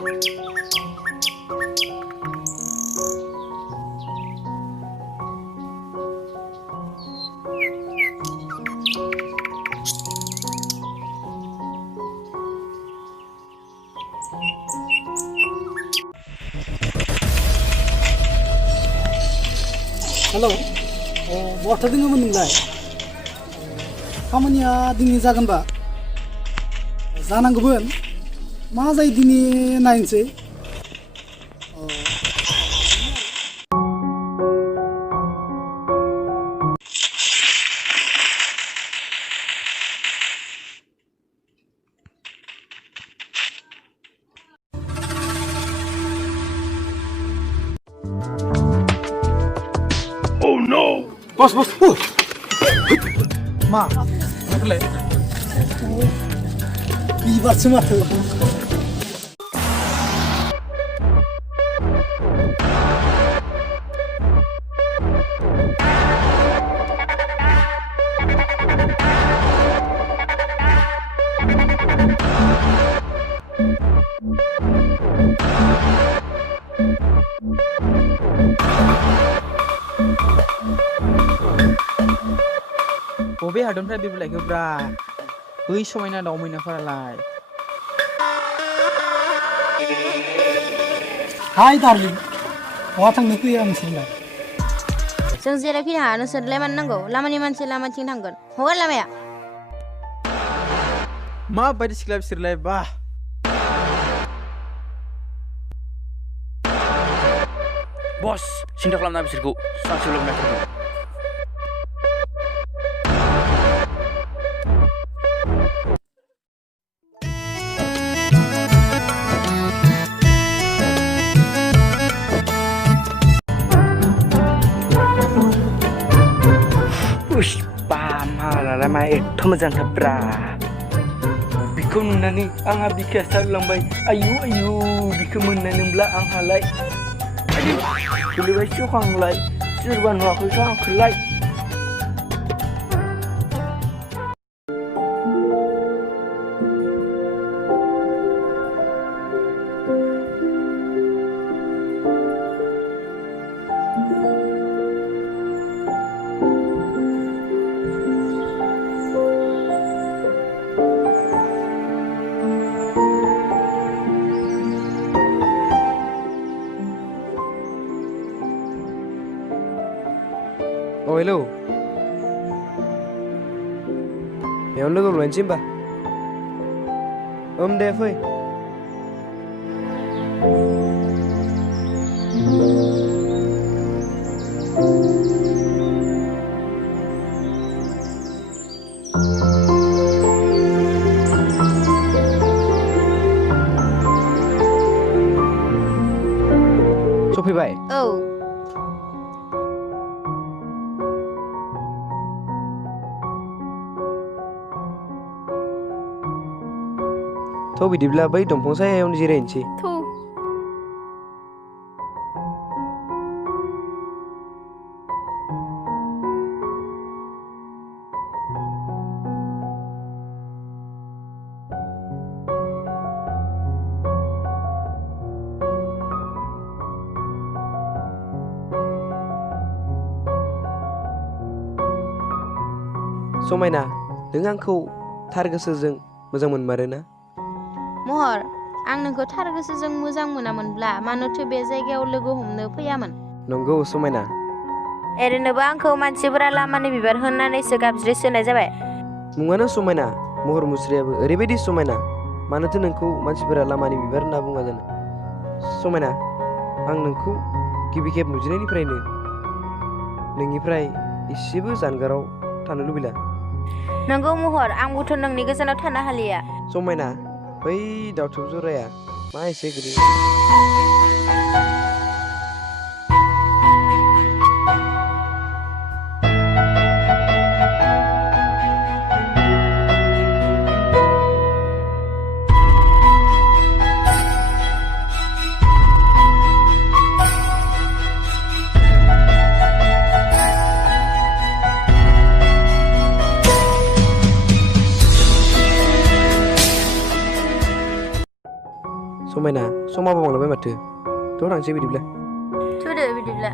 Hello, what are you doing? Kamania dini jagan ba? Janang guben, ma jai dini nain se. Oh no! Boss. Ma, Boleh? Bibar Bodo. Bobby hadon फ्राय बिबलाय गोब्रा बै समायना दाउ मैनाफोरालाय Hi darling, what ang nuku yang sila? जों जेरै फैनो हाया नोंसोरलाय मानो नांगौ लामानि मानसि लामाथिं थांगोन हगार लामाया मा बायदि सिख्ला बिसोरलाय बा Bos, sinta kelam bisikku. Sang sebelum naik. Pushpa malah ramai itu macam tabra. Bikau nani angah bika salambai. Ayu, bikau menani belah angah lai. Aduh, boleh baca orang lai. Serban waktu sang kelai. Oh hello. Yang lu belum cium bah? Deh, Foy. Sophie bye. Oh. Tuh bidilah bayi dompong saya yang jirenci. Tuh. Somaina, nों आंखौ थार गोसोजों मोजां मोनमारोना? महर आं नोंखौ थार गोसोजों मोजां मोनामोनब्ला मानोथो बे जायगायाव लोगो हमनो फैयामोन नंगौ समायना ओरैनोबो आंखौ मानसिफोरा लामानि बिबार होननानैसो गाबज्रिसोनाय जाबाय मुङानो समायना महर मुस्रियाबो ओरैबायदि समायना मानोथो नोंखौ मानसिफोरा लामानि बिबार होनना बुङा जानो समायना आं नोंखौ गिबि खेब नुजेननायनिफ्रायनो नोंनिफ्राय एसेबो जानगाराव थानो लुबैला नंगौ महर आंबोथ' नोंनि गोजानाव थानो हालिया समायना बै दावथुब जराया मा एसे गोदै समायना समाबो बांलांबाय माथो थ' थांसै बिदिब्ला थुदो बिदिब्ला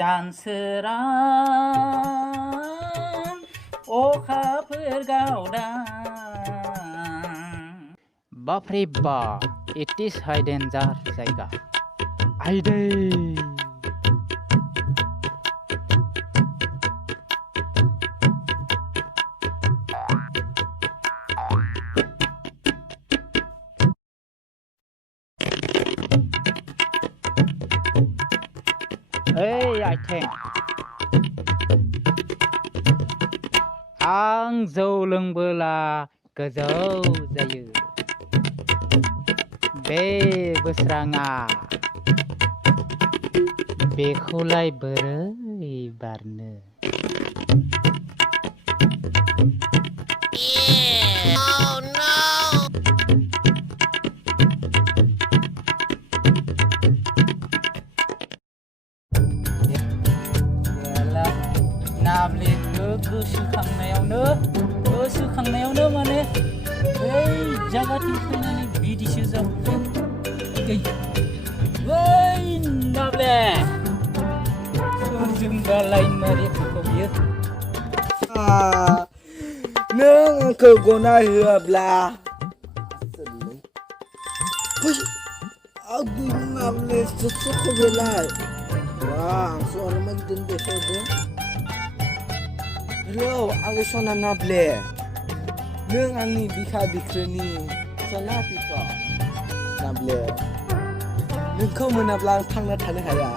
Danseran अखाफोर गावदां बापरे बा इट इज हाइड डेन्जार जायगा आइदै ओइ आइथें आं जौ लोंबोला गोजौ जायो बे बोस्राङा बेखौलाय बोरै बारनो गोसोखांनायावनो माने बै जायगाथिं फैनानै बिदिसो जाबाय बै नाब्ले सोरजोंबा लाइन मारिखौ बियो नों आंखौ गना होआब्ला aku ngambil sesuatu belai. Wah, soalnya makin besar tu. Hello, aku sona nable. Neng ani bika bikreni, sana pika. Nable. Neng kau menablang tangna tanah haya.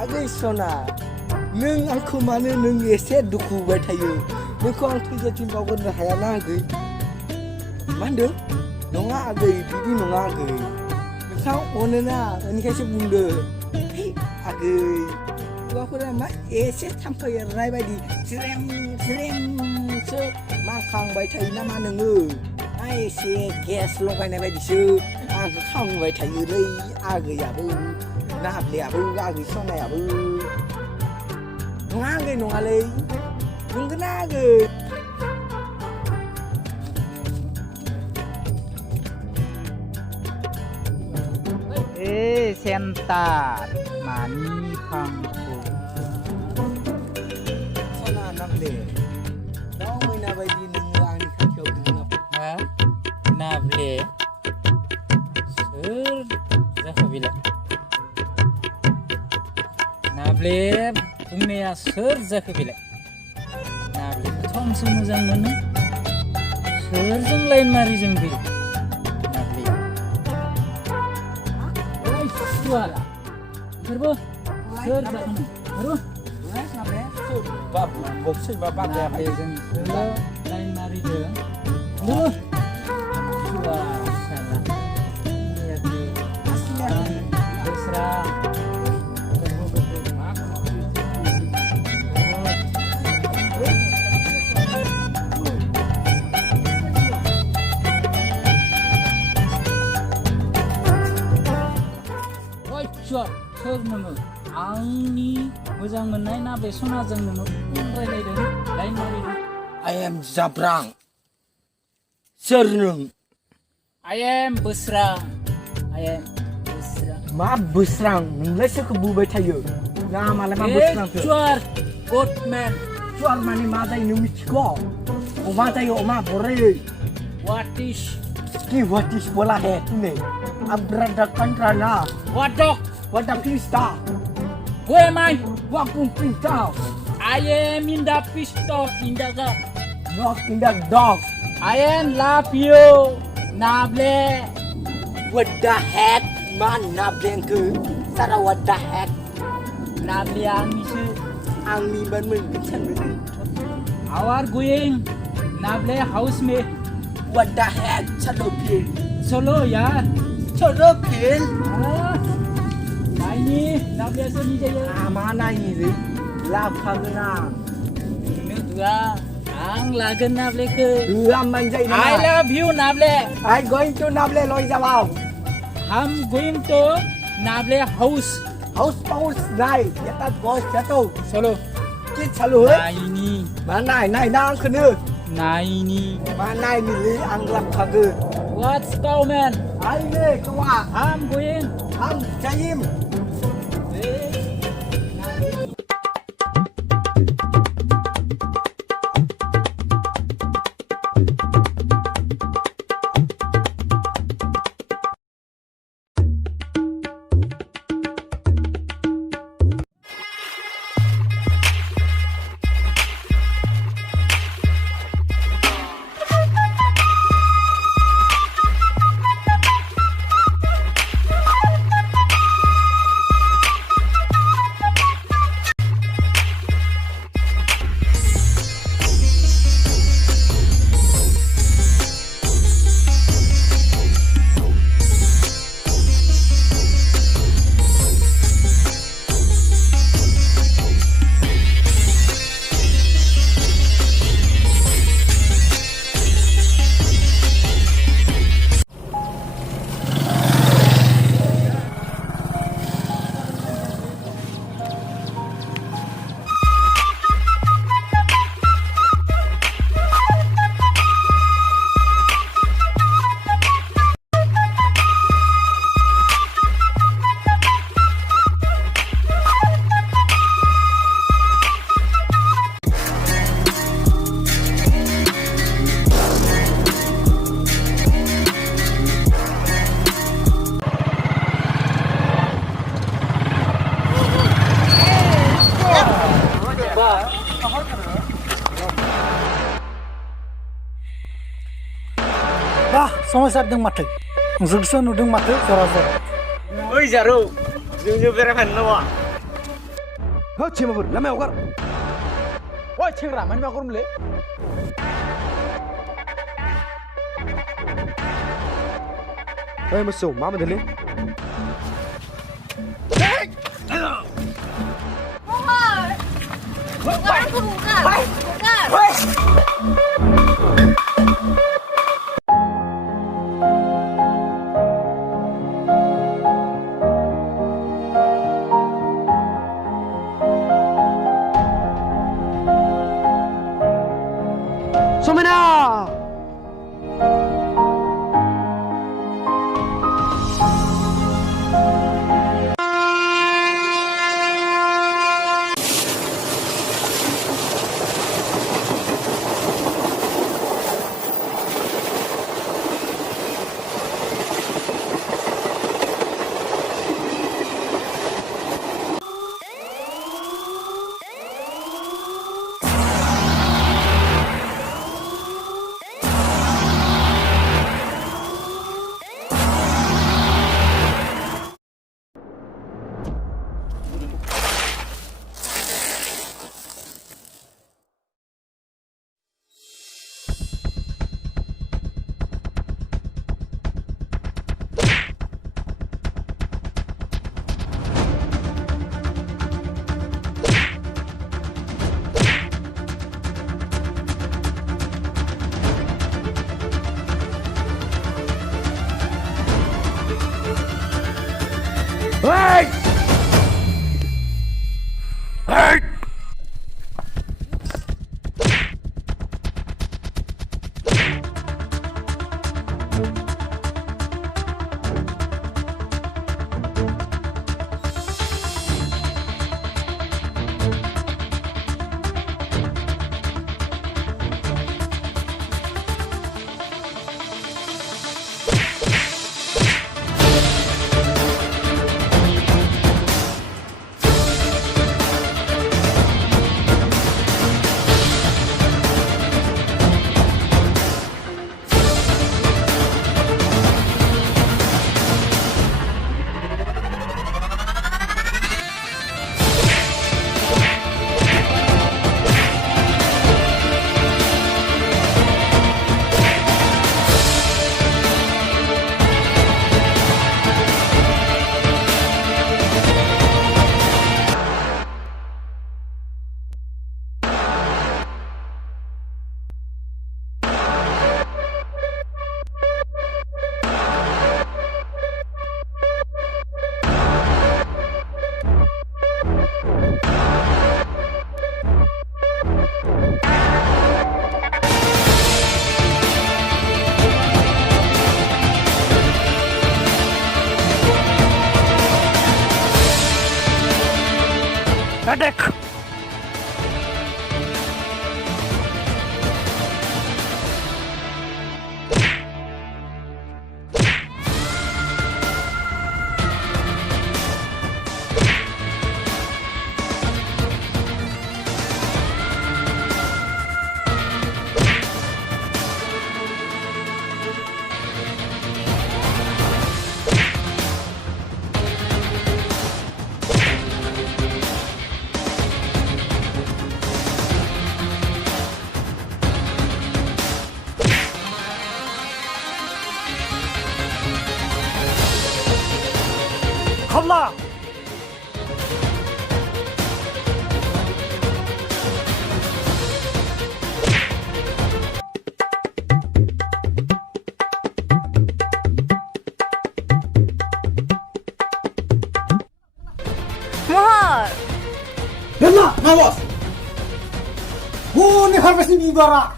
Aku sona. Neng aku mana neng ese duku bertayu. Neng kau aku jadi bawa na haya lagi. Mandu, nonga agai, bibi nonga agai. Kau onena, ini kasih bunda. Hei, agai. Aku dah mak ese sampai rai badi. Serem, so makang bertayu nama nengu. Ai se gas lokai na badi so. Aku kang bertayu lagi, agai abu. Nah beli abu, agai sona abu. Nonga agai nonga lagi. Nonga agai. Sentar mani pangku Sana nable. Kau mana bagi nengang ni kau dengar? Ha? Nable. Sur zakabila. Nable buंनाया सोर जाखो बेलाय नाब्ले थंसो मोजां मोनो सोरजों line मारिजों बे नाब्ले ओइ सुवाला सोरबो सोर जाखोनो सोरबो Nable. So bab, boxer bab ada apa? नाब्लेजों सोर लाइन मारिजों सोरबो सुवा साला याके बेस्रा सोर नोङो आंनि मोजां मोननाय नाब्ले सनाजों नोङो फन रायलायदों लाइन मारिदों I am जाब्रां सोर नों I am बोस्रां मा बोस्रां नोंलाय सोरखौ बुबाय थायो नामालाय मा बोस्रांखो चुवार गटमेन सुवार माने मा जायो नों मिथिगौ अमा जायो अमा बरै what is what is bola है तूने abrada kantrana what dog what the pista who am I what pun pista I am in the pistol in the knock in the dog I am love you nable what the heck man nableng ke sara what the heck nable angniसो आंनि बानमोन साननो our going nable house me what the heck chalo pil solo year chalo pil नायनि nable सो नि जायो ama nayi रे लाब खागोना नोंआ आं लागोन नाब्लेखो होआ मान जायो ना I love you nable I going to nable loi जाबाव I'm going to nable house house नाय याता बस जातो solo कि chalo हे नायनि मा नाय नाय ना आंखोनो नायनि मा नाय निलै आं लाब खागोन what's go man आइ ने कवा I'm going आं जायिम समायसारदों माथो नोंसोरसो नुदों माथो जरा जरा ओइ जारौ जोंनो बेरायफानो नामा हो चिमाफोर लामायाव गार ओइ सेंग्रा मानि मा गरमलै ओइ मोसौ मा मोनदोंलै समायना Attack! Allah! Mohor! Dena, nawas. Ni harvest ni Bibara.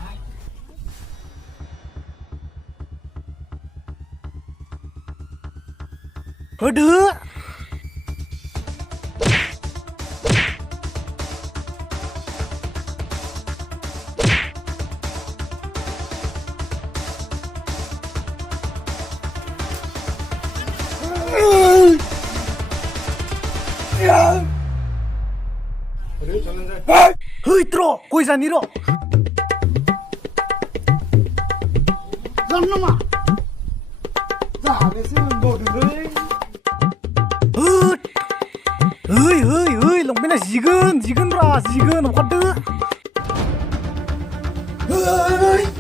Aduh! Hei, tro, koi jani ro? Jangan nama. Jangan sih bodoh deh. Hei, longpena jigen ra, jigen, apa deh? Hei.